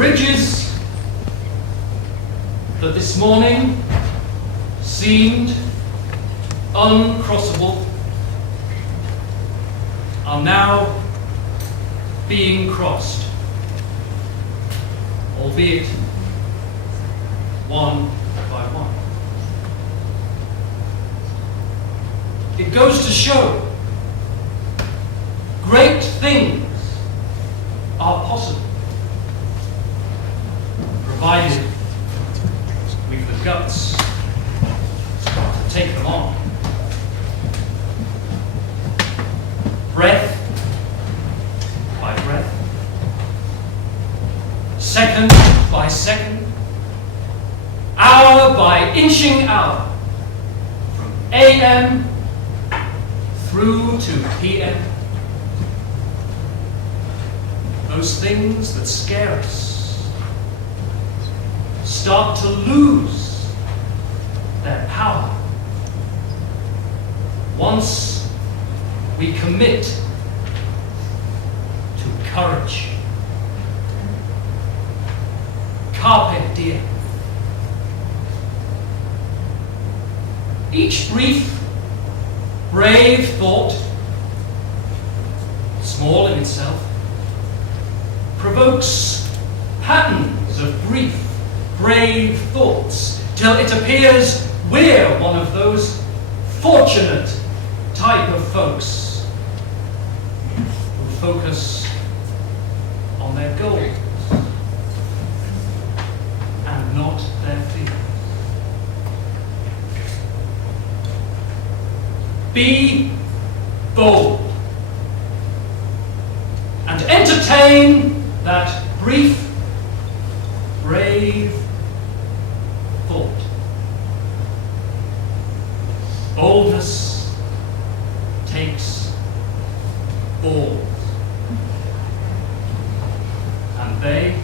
Bridges that this morning seemed uncrossable are now being crossed, albeit one by one. It goes to show great things are possible, provided we've the guts to take them on. Breath by breath, second by second, hour by inching hour, from AM through to PM. Those things that scare us start to lose their power once we commit to courage. Carpe diem. Each brief, brave thought, small in itself, provokes patterns of brief, brave thoughts, till it appears we're one of those fortunate type of folks who focus on their goals and not their fears. Be bold and entertain that brief, brave thought. Boldness takes balls, and they